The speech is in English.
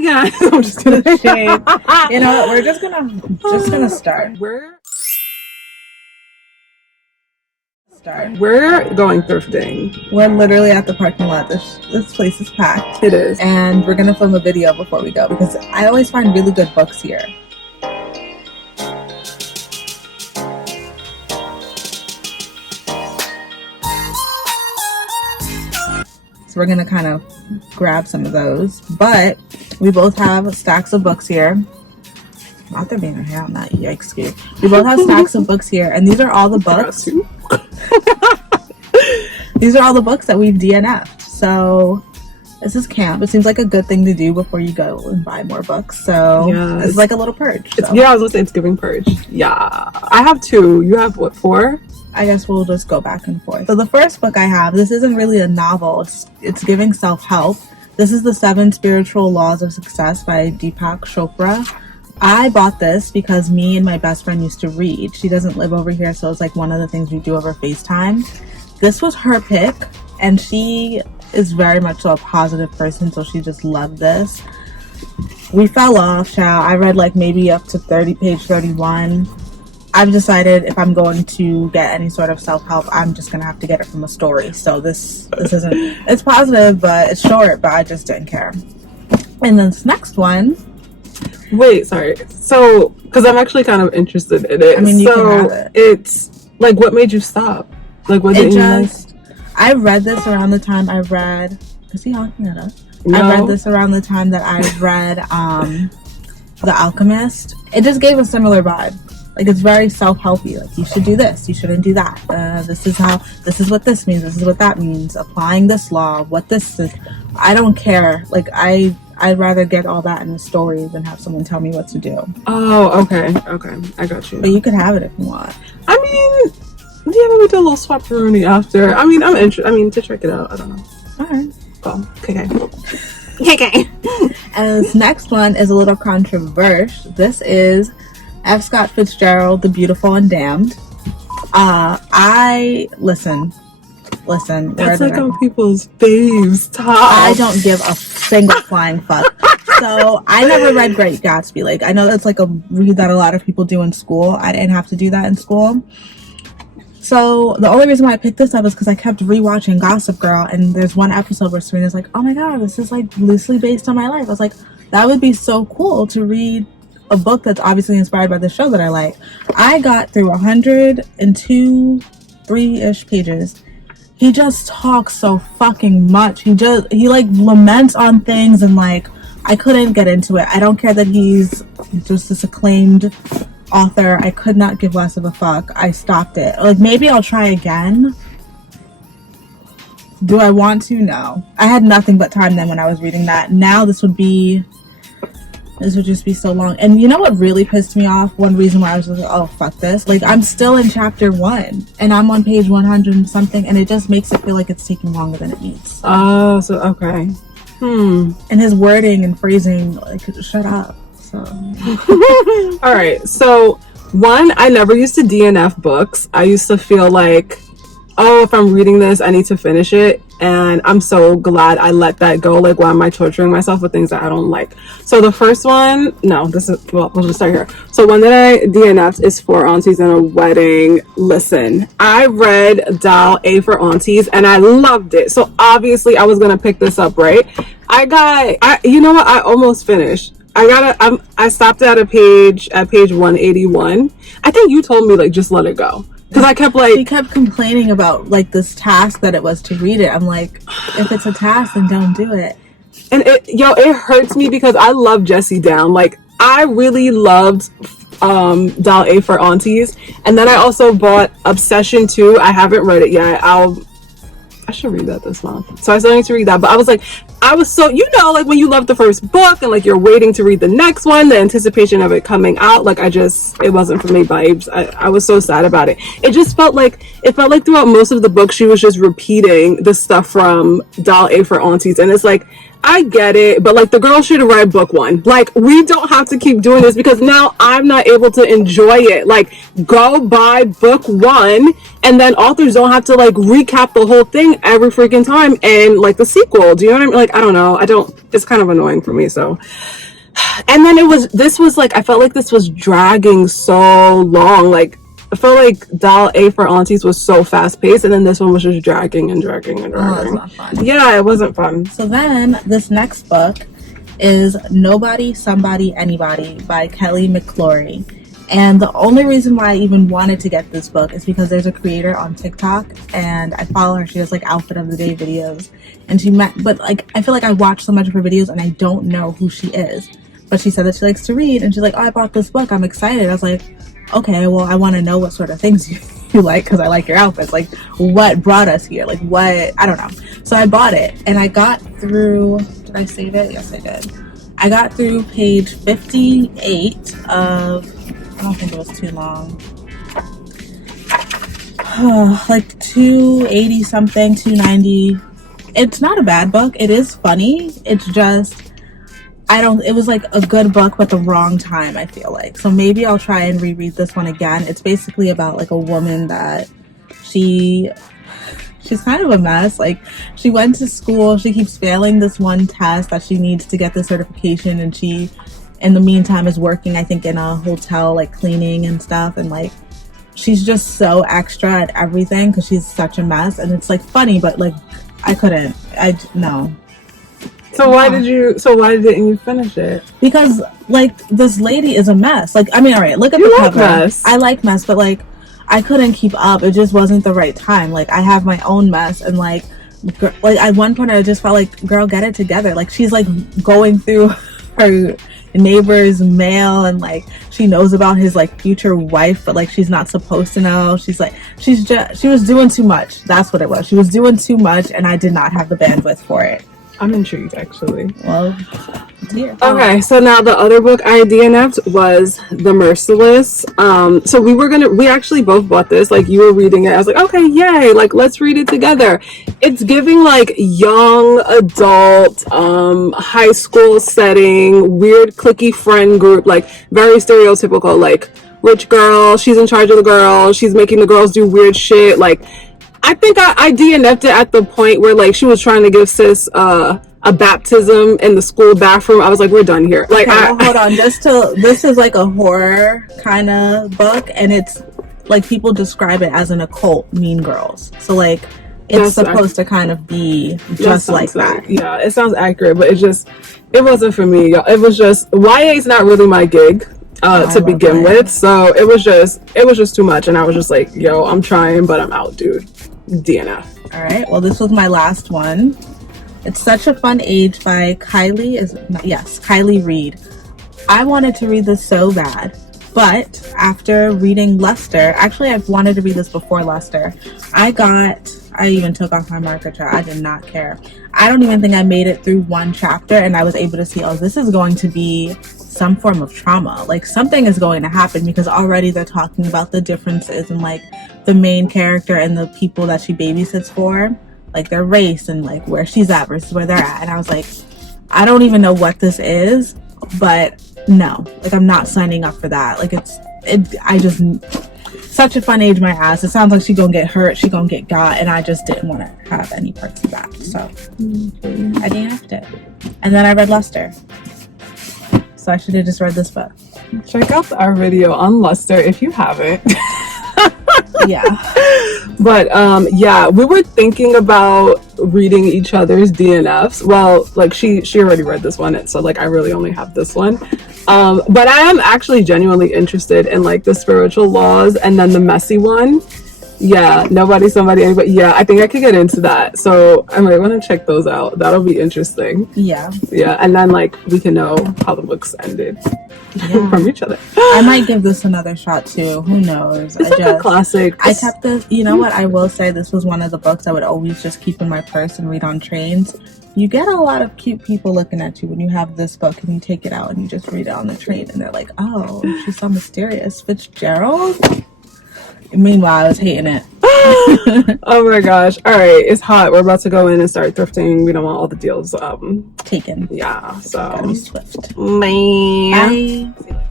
Hey guys, I'm just gonna shade. You know what? We're just gonna start. We're going thrifting. We're literally at the parking lot. This place is packed. It is. And we're gonna film a video before we go because I always find really good books here. So we're gonna kind of grab some of those, but we both have stacks of books here. Not there being a hair on that, yikes, dude. We both have stacks of books here, and these are all the books. These are all the books that we've DNF'd. So this is camp. It seems like a good thing to do before you go and buy more books. So yeah, it's like a little purge. So. Yeah, I was gonna say it's giving purge. Yeah, I have 2. You have what, 4? I guess we'll just go back and forth. So the first book I have, this isn't really a novel. It's giving self-help. This is The 7 Spiritual Laws of Success by Deepak Chopra. I bought this because me and my best friend used to read. She doesn't live over here, so it's like one of the things we do over FaceTime. This was her pick, and she is very much so a positive person, so she just loved this. We fell off, child. I read like maybe up to page 31. I've decided if I'm going to get any sort of self-help, I'm just gonna have to get it from a story. So this isn't, it's positive, but it's short, but I just didn't care. And then this next one. Wait, sorry. So, because I'm actually kind of interested in it. I mean, you can have it. It's like, what made you stop? Like, what did you like? I read this around the time I read. Is he honking at us? No. I read this around the time that I read The Alchemist. It just gave a similar vibe. Like, it's very self-helpy. Like, you should do this, you shouldn't do that. This is what this means, this is what that means. Applying this law, what this is. I don't care. Like, I'd rather get all that in a story than have someone tell me what to do. Oh, okay, I got you. But you could have it if you want. I mean, yeah, maybe do a little swap-a-rooney after. I mean, I'm interested. I mean, to check it out. I don't know. All right. Oh, okay. And this next one is a little controversial. This is F. Scott Fitzgerald, The Beautiful and Damned. Listen. That's like on people's faves top. I don't give a single flying fuck. So I never read Great Gatsby. Like, I know that's like a read that a lot of people do in school. I didn't have to do that in school. So the only reason why I picked this up is because I kept rewatching Gossip Girl, and there's one episode where Serena's like, oh my god, this is like loosely based on my life. I was like, that would be so cool to read a book that's obviously inspired by the show that I like. I got through 102, 3-ish pages. He just talks so fucking much. He like laments on things, and like, I couldn't get into it. I don't care that he's just this acclaimed author. I could not give less of a fuck. I stopped it. Like, maybe I'll try again. Do I want to? No. I had nothing but time then when I was reading that. Now this would just be so long. And you know what really pissed me off? One reason why I was just like, oh, fuck this. Like, I'm still in chapter 1 and I'm on page 100 and something, and it just makes it feel like it's taking longer than it needs. Oh, so okay. And his wording and phrasing, like, shut up. So all right. So one, I never used to DNF books. I used to feel like, oh, if I'm reading this, I need to finish it. And I'm so glad I let that go. Like, why am I torturing myself with things that I don't like? So the first one, we'll just start here. So one that I DNF'd is For Aunties and a Wedding. Listen, I read Dial A for Aunties and I loved it. So obviously I was going to pick this up, right? You know what? I almost finished. I stopped at page 181. I think you told me, like, just let it go. Because I kept like... She kept complaining about, like, this task that it was to read it. I'm like, if it's a task, then don't do it. And it hurts me because I love Jessie Down. Like, I really loved Dial A for Aunties. And then I also bought Obsession 2. I haven't read it yet. I should read that this month. So I still need to read that. But I was so, like, when you love the first book and like you're waiting to read the next one, the anticipation of it coming out, like, it wasn't for me, vibes. I was so sad about it. It felt like throughout most of the book she was just repeating the stuff from Dial A for Aunties, and it's like, I get it, but like the girl should have read book one. Like we don't have to keep doing this because now I'm not able to enjoy it. Like go buy book one, and then authors don't have to like recap the whole thing every freaking time and like the sequel. Do you know what I mean? Like I don't know. It's kind of annoying for me. So, and then this was like I felt like this was dragging so long. Like I felt like Dial A for Aunties was so fast paced, and then this one was just dragging and dragging and dragging. Oh, it's not fun. Yeah, it wasn't fun. So then this next book is Nobody, Somebody, Anybody by Kelly McClory. And the only reason why I even wanted to get this book is because there's a creator on TikTok and I follow her. She does like outfit of the day videos. And but like, I feel like I watch so much of her videos and I don't know who she is. But she said that she likes to read and she's like, oh, I bought this book. I'm excited. I was like, okay, well, I want to know what sort of things you like because I like your outfits. Like, what brought us here? Like, what? I don't know. So I bought it and I got through, did I save it? Yes, I did. I got through page 58 of, I don't think it was too long. Like 280 something, 290. It's not a bad book. It is funny. It's just, it was like a good book but the wrong time, I feel like. So maybe I'll try and reread this one again. It's basically about like a woman that she's kind of a mess. Like she went to school, she keeps failing this one test that she needs to get the certification, and she in the meantime is working, I think, in a hotel, like cleaning and stuff, and like she's just so extra at everything because she's such a mess. And it's like funny, but like no. So why didn't you finish it? Because like this lady is a mess. Like, I mean, all right, look at the cover. Mess. I like mess, but like I couldn't keep up. It just wasn't the right time. Like I have my own mess, and like at one point I just felt like, girl, get it together. Like she's like going through her neighbor's mail, and like she knows about his like future wife, but like she's not supposed to know. She was doing too much. That's what it was. She was doing too much, and I did not have the bandwidth for it. I'm intrigued, actually. Well, yeah. Okay, so now the other book I DNF'd was The Merciless. So we actually both bought this. Like, you were reading it. I was like, okay, yay. Like, let's read it together. It's giving, like, young adult, high school setting, weird cliquey friend group, like, very stereotypical, like, rich girl, she's in charge of the girls, she's making the girls do weird shit, like, I think I DNF'd it at the point where like she was trying to give sis a baptism in the school bathroom. I was like, we're done here. Like, okay, hold on, this is like a horror kind of book, and it's like people describe it as an occult Mean Girls. So like it's supposed to kind of be just like that. Yeah, it sounds accurate, but it wasn't for me, y'all. It was just YA is not really my gig. To begin with, so it was just too much, and I was just like, yo, I'm trying, but I'm out, dude. DNF. All right, well, this was my last one. It's Such a Fun Age by Kylie Reed. I wanted to read this so bad, but after reading Luster, actually I've wanted to read this before Luster. I even took off my marker chart. I did not care. I don't even think I made it through one chapter, and I was able to see, oh, this is going to be some form of trauma. Like something is going to happen, because already they're talking about the differences in like the main character and the people that she babysits for, like their race and like where she's at versus where they're at. And I was like, I don't even know what this is, but no, like I'm not signing up for that. Like Such a Fun Age, my ass. It sounds like she gonna get hurt, she gonna get got, and I just didn't want to have any parts of that. So I DNF'd it. And then I read Luster. So I should have just read this book. Check out our video on Luster if you haven't. Yeah. But yeah, we were thinking about reading each other's DNFs. Well, like she already read this one, so like I really only have this one. But I am actually genuinely interested in like the spiritual laws, and then the messy one. Yeah, Nobody, Somebody, Anybody. Yeah, I think I could get into that. So I might want to check those out. That'll be interesting. Yeah. Yeah, and then like we can know how the books ended from each other. I might give this another shot too. Who knows? It's like a classic. I kept this. You know what? I will say this was one of the books I would always just keep in my purse and read on trains. You get a lot of cute people looking at you when you have this book and you take it out and you just read it on the train, and they're like, "Oh, she's so mysterious, Fitzgerald." Meanwhile, I was hating it. Oh my gosh. All right, it's hot. We're about to go in and start thrifting. We don't want all the deals Taken. yeah, so Gotta be swift. bye. Bye.